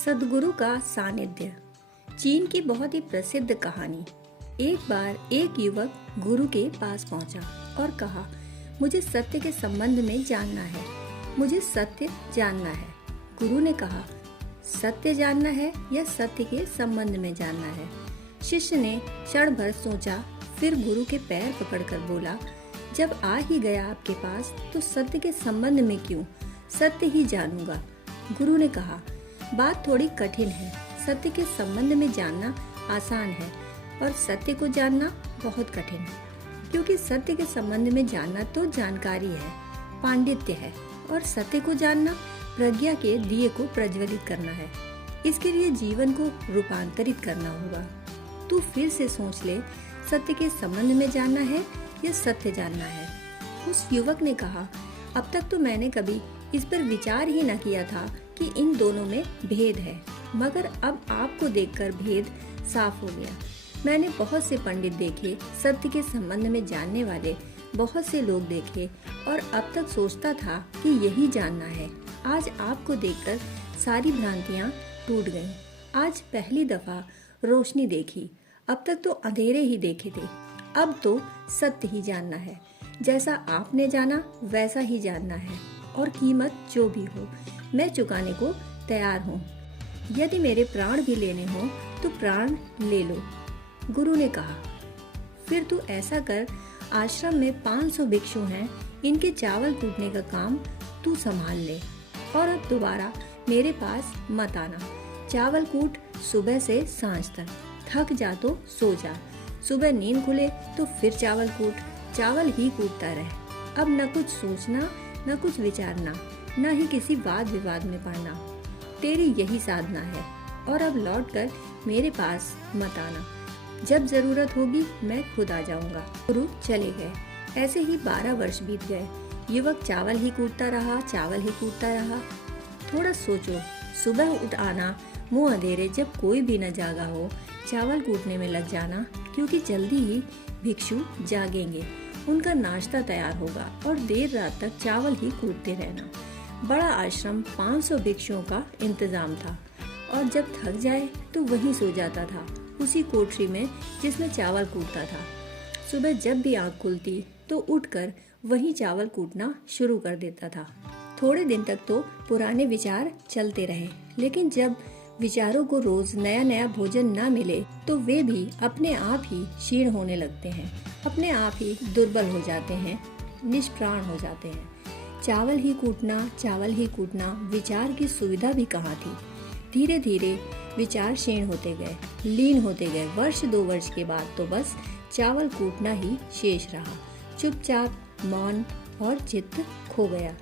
सद्गुरु का सानिध्य। चीन की बहुत ही प्रसिद्ध कहानी। एक बार एक युवक गुरु के पास पहुंचा और कहा, मुझे सत्य के संबंध में जानना है, मुझे सत्य जानना है। गुरु ने कहा, सत्य जानना है या सत्य के संबंध में जानना है? शिष्य ने क्षण भर सोचा, फिर गुरु के पैर पकड़कर बोला, जब आ ही गया आपके पास तो सत्य के संबंध में क्यों, सत्य ही जानूंगा। गुरु ने कहा, बात थोड़ी कठिन है, सत्य के संबंध में जानना आसान है और सत्य को जानना बहुत कठिन है, क्योंकि सत्य के संबंध में जानना तो जानकारी है, पांडित्य है, और सत्य को जानना प्रज्ञा के दिए को प्रज्वलित करना है। इसके लिए जीवन को रूपांतरित करना होगा। तू फिर से सोच ले, सत्य के संबंध में जानना है या सत्य जानना है? उस युवक ने कहा, अब तक तो मैंने कभी इस पर विचार ही न किया था कि इन दोनों में भेद है, मगर अब आपको देखकर भेद साफ हो गया। मैंने बहुत से पंडित देखे, सत्य के संबंध में जानने वाले बहुत से लोग देखे, और अब तक सोचता था कि यही जानना है। आज आपको देखकर सारी भ्रांतियां टूट गईं। आज पहली दफा रोशनी देखी, अब तक तो अंधेरे ही देखे थे। अब तो सत्य ही जानना है, जैसा आपने जाना वैसा ही जानना है, और कीमत जो भी हो मैं चुकाने को तैयार हूँ। यदि मेरे प्राण भी लेने हो तो प्राण ले लो। गुरु ने कहा, फिर तू ऐसा कर, आश्रम में 500 भिक्षु हैं, इनके चावल कूटने का काम तू संभाल ले, और अब दोबारा मेरे पास मत आना। चावल कूट सुबह से सांझ तक, थक जा तो सो जा, सुबह नींद खुले तो फिर चावल कूट, चावल ही कूटता रह। अब न कुछ सोचना, न कुछ विचारना, न ही किसी वाद विवाद में पड़ना। तेरी यही साधना है, और अब लौटकर मेरे पास मत आना। जब जरूरत होगी मैं खुद आ जाऊंगा। गुरु चले गए। ऐसे ही 12 वर्ष बीत गए। युवक चावल ही कूटता रहा, चावल ही कूटता रहा। थोड़ा सोचो, सुबह उठ आना, मुंह अंधेरे जब कोई भी न जागा हो, चावल कूटने में लग जाना, क्योंकि जल्दी ही भिक्षु जागेंगे, उनका नाश्ता तैयार होगा, और देर रात तक चावल ही कूटते रहना। बड़ा आश्रम 500 भिक्षुओं का इंतजाम था, और जब थक जाए तो वहीं सो जाता था, उसी कोठरी में जिसमें चावल कूटता था। सुबह जब भी आँख खुलती तो उठकर वहीं चावल कूटना शुरू कर देता था। थोड़े दिन तक तो पुराने विचार चलते रहे, लेकिन जब विचारों को रोज नया नया भोजन न मिले तो वे भी अपने आप ही क्षीण होने लगते हैं, अपने आप ही दुर्बल हो जाते हैं, निष्प्राण हो जाते हैं। चावल ही कूटना, विचार की सुविधा भी कहाँ थी। धीरे धीरे विचार क्षीण होते गए, लीन होते गए। वर्ष 2 वर्ष के बाद तो बस चावल कूटना ही शेष रहा। चुपचाप, मौन और चित्त खो गया।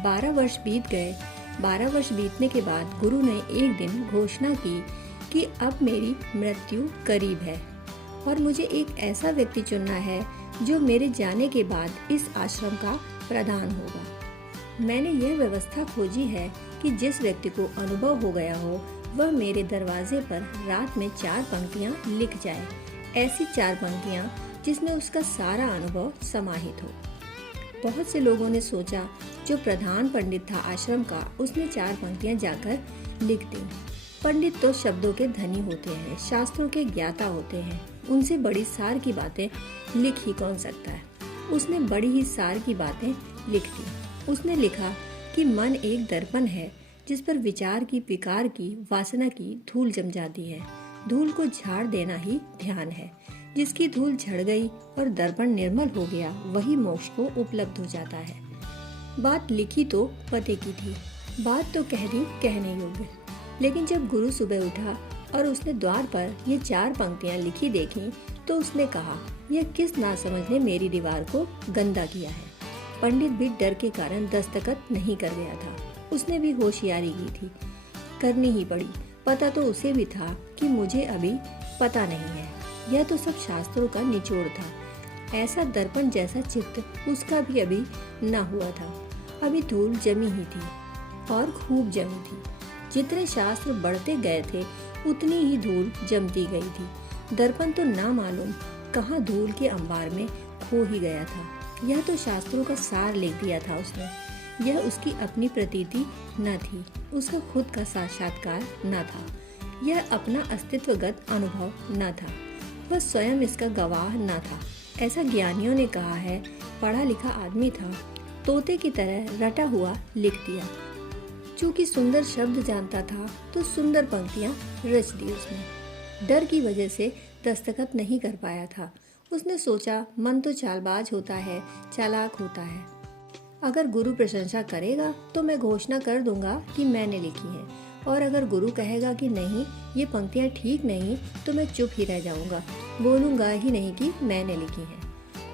12 वर्ष बीत गए। 12 वर्ष बीतने के बाद गुरु ने एक दिन घोषणा की कि अब मेरी मृत्यु करीब है, और मुझे एक ऐसा व्यक्ति चुनना है जो मेरे जाने के बाद इस आश्रम का प्रधान होगा। मैंने यह व्यवस्था खोजी है कि जिस व्यक्ति को अनुभव हो गया हो वह मेरे दरवाजे पर रात में 4 पंक्तियां लिख जाए, ऐसी 4 पंक्तियां जिसमें उसका सारा अनुभव समाहित हो। बहुत से लोगों ने सोचा, जो प्रधान पंडित था आश्रम का, उसने 4 पंक्तियां जाकर लिख दी। पंडित तो शब्दों के धनी होते हैं, शास्त्रों के ज्ञाता होते हैं, उनसे बड़ी सार की बातें लिख ही कौन सकता है। उसने बड़ी ही सार की बातें लिख दी। उसने लिखा कि मन एक दर्पण है जिस पर विचार की, विकार की, वासना की धूल जम जाती है। धूल को झाड़ देना ही ध्यान है। जिसकी धूल झड़ गई और दर्पण निर्मल हो गया, वही मोक्ष को उपलब्ध हो जाता है। बात लिखी तो पते की थी, बात तो कह दी कहने योग्य। लेकिन जब गुरु सुबह उठा और उसने द्वार पर ये 4 पंक्तियां लिखी देखी तो उसने कहा, यह किस नासमझ ने मेरी दीवार को गंदा किया है। पंडित भी डर के कारण दस्तखत नहीं कर गया था। उसने भी होशियारी की थी, करनी ही पड़ी। पता तो उसे भी था कि मुझे अभी पता नहीं है। यह तो सब शास्त्रों का निचोड़ था। ऐसा दर्पण जैसा चित्त उसका भी अभी न हुआ था। अभी धूल जमी ही थी, और खूब जमी थी। जितने शास्त्र बढ़ते गए थे उतनी ही धूल जमती गई थी। दर्पण तो ना मालूम कहाँ धूल के अंबार में खो ही गया था। यह तो शास्त्रों का सार लिख दिया था उसने। यह उसकी अपनी प्रतीति न थी, उसका खुद का साक्षात्कार न था, यह अपना अस्तित्वगत अनुभव न था, वह स्वयं इसका गवाह न था। ऐसा ज्ञानियों ने कहा है, पढ़ा लिखा आदमी था, तोते की तरह रटा हुआ लिख दिया। चूंकि सुंदर शब्द जानता था तो सुंदर पंक्तियां रच दी उसने। डर की वजह से दस्तखत नहीं कर पाया था। उसने सोचा, मन तो चालबाज होता है, चालाक होता है। अगर गुरु प्रशंसा करेगा तो मैं घोषणा कर दूंगा कि मैंने लिखी है, और अगर गुरु कहेगा कि नहीं, ये पंक्तियां ठीक नहीं, तो मैं चुप ही रह जाऊंगा, बोलूंगा ही नहीं कि मैंने लिखी है।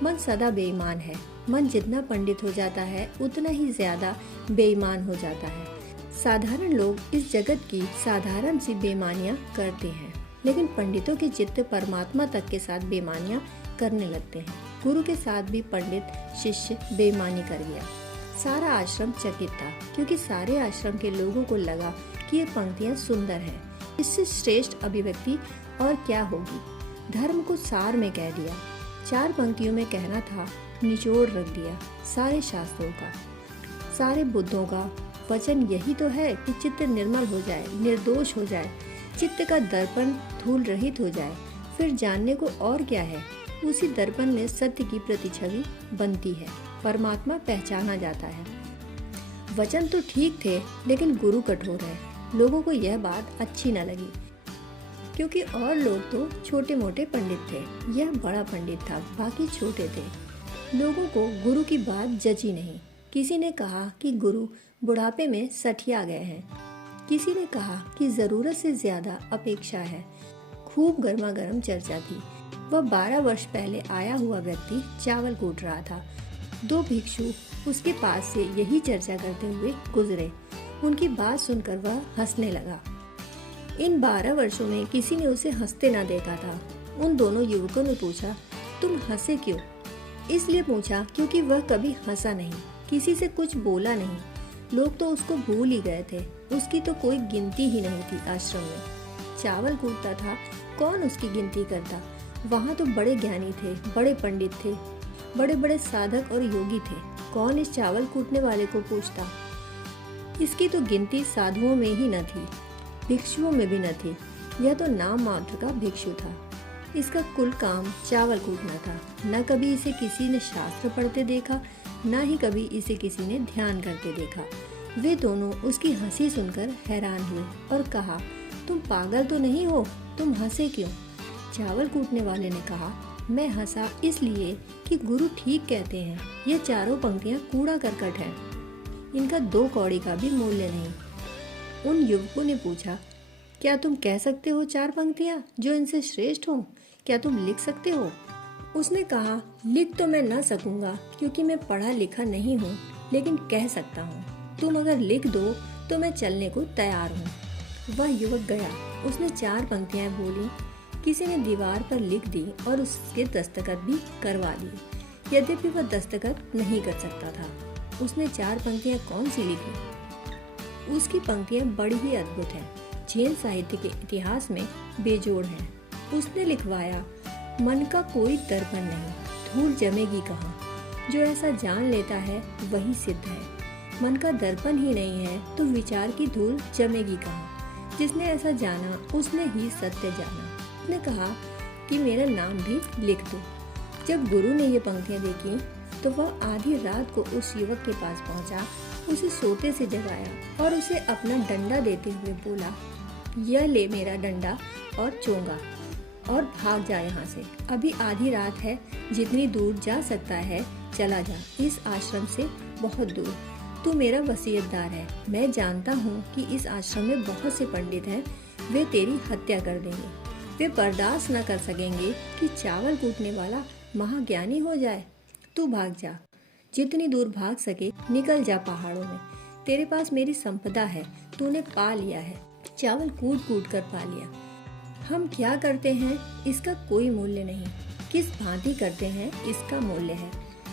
मन सदा बेईमान है। मन जितना पंडित हो जाता है उतना ही ज्यादा बेईमान हो जाता है। साधारण लोग इस जगत की साधारण सी बेईमानियां करते हैं, लेकिन पंडितों के चित्त परमात्मा तक के साथ बेईमानियां करने लगते हैं। गुरु के साथ भी पंडित शिष्य बेईमानी कर गया। सारा आश्रम चकित था, क्योंकि सारे आश्रम के लोगों को लगा कि ये पंक्तियां सुंदर हैं। इससे श्रेष्ठ अभिव्यक्ति और क्या होगी। धर्म को सार में कह दिया। 4 पंक्तियों में कहना था, निचोड़ रख दिया सारे शास्त्रों का, सारे बुद्धों का वचन यही तो है कि चित्त निर्मल हो जाए, निर्दोष हो जाए, चित्त का दर्पण धूल रहित हो जाए, फिर जानने को और क्या है। उसी दर्पण में सत्य की प्रतिछवि बनती है, परमात्मा पहचाना जाता है। वचन तो ठीक थे, लेकिन गुरु कठोर है। लोगों को यह बात अच्छी न लगी, क्योंकि और लोग तो छोटे मोटे पंडित थे, यह बड़ा पंडित था, बाकी छोटे थे। लोगों को गुरु की बात जची नहीं। किसी ने कहा कि गुरु बुढ़ापे में सठिया गए हैं। किसी ने कहा कि जरूरत से ज्यादा अपेक्षा है। खूब गर्मा गर्म चर्चा थी। वह 12 वर्ष पहले आया हुआ व्यक्ति चावल कूट रहा था। 2 भिक्षु उसके पास से यही चर्चा करते हुए गुजरे। उनकी बात सुनकर वह हंसने लगा। इन 12 वर्षों में किसी ने उसे हंसते ना देखा था। उन दोनों युवकों ने पूछा, तुम हंसे क्यों? इसलिए पूछा क्योंकि वह कभी हंसा नहीं, किसी से कुछ बोला नहीं। लोग तो उसको भूल ही गए थे। उसकी तो कोई गिनती ही नहीं थी आश्रम में। चावल कूटता था, कौन उसकी गिनती करता। वहाँ तो बड़े ज्ञानी थे, बड़े पंडित थे, बड़े बड़े साधक और योगी थे। कौन इस चावल कूटने वाले को पूछता। इसकी तो गिनती साधुओं में ही न थी, भिक्षुओं में भी न थी। यह तो नाम मात्र का भिक्षु था। इसका कुल काम चावल कूटना था। न कभी इसे किसी ने शास्त्र पढ़ते देखा, न ही कभी इसे किसी ने ध्यान करते देखा। वे दोनों उसकी हंसी सुनकर हैरान हुए और कहा, तुम पागल तो नहीं हो, तुम हंसे क्यों? चावल कूटने वाले ने कहा, मैं हंसा इसलिए कि गुरु ठीक कहते हैं, ये चारों पंक्तियां कूड़ा करकट है, इनका 2 कौड़ी का भी मूल्य नहीं। उन युवकों ने पूछा, क्या तुम कह सकते हो 4 पंक्तियां जो इनसे श्रेष्ठ हो? क्या तुम लिख सकते हो? उसने कहा, लिख तो मैं न सकूंगा क्योंकि मैं पढ़ा लिखा नहीं हूँ, लेकिन कह सकता हूँ। तुम अगर लिख दो तो मैं चलने को तैयार हूँ। वह युवक गया। उसने 4 पंक्तियां बोली। किसी ने दीवार पर लिख दी और उसके दस्तखत भी करवा दिए। यद्यपि वह दस्तखत नहीं कर सकता था। उसने 4 पंक्तियां कौन सी लिखी? उसकी पंक्तियां बड़ी ही अद्भुत हैं, जैन साहित्य के इतिहास में बेजोड़ हैं। उसने लिखवाया, मन का कोई दर्पण नहीं, धूल जमेगी कहाँ। जो ऐसा जान लेता है वही सिद्ध है। मन का दर्पण ही नहीं है तो विचार की धूल जमेगी कहाँ। जिसने ऐसा जाना उसने ही सत्य जाना। उसने कहा कि मेरा नाम भी लिख दो। जब गुरु ने ये पंक्तियां देखी तो वह आधी रात को उस युवक के पास पहुंचा, उसे सोते से जगाया और उसे अपना डंडा देते हुए बोला, यह ले मेरा डंडा और चोंगा और भाग जा यहाँ से। अभी आधी रात है, जितनी दूर जा सकता है चला जा, इस आश्रम से बहुत दूर। तू मेरा वसीयतदार है। मैं जानता हूँ कि इस आश्रम में बहुत से पंडित हैं, वे तेरी हत्या कर देंगे। वे बर्दाश्त न कर सकेंगे कि चावल कूटने वाला महाज्ञानी हो जाए। तू भाग जा, जितनी दूर भाग सके निकल जा पहाड़ों में। तेरे पास मेरी संपदा है, तूने पा लिया है, चावल कूट कूट कर पा लिया। हम क्या करते हैं इसका कोई मूल्य नहीं, किस भांति करते हैं इसका मूल्य है।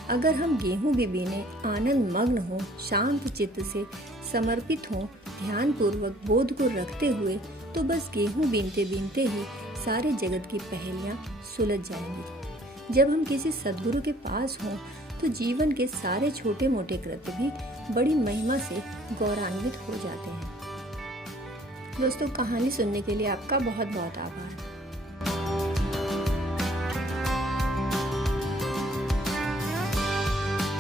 अगर हम गेहूं भी बीने आनंद मग्न हो, शांत चित्त से समर्पित हो, ध्यान पूर्वक बोध को रखते हुए, तो बस गेहूं बीनते बीनते ही सारे जगत की पहेलियां सुलझ जाएंगी। जब हम किसी सद्गुरु के पास हों तो जीवन के सारे छोटे मोटे कृत्य भी बड़ी महिमा से गौरवान्वित हो जाते हैं। दोस्तों, कहानी सुनने के लिए आपका बहुत बहुत आभार।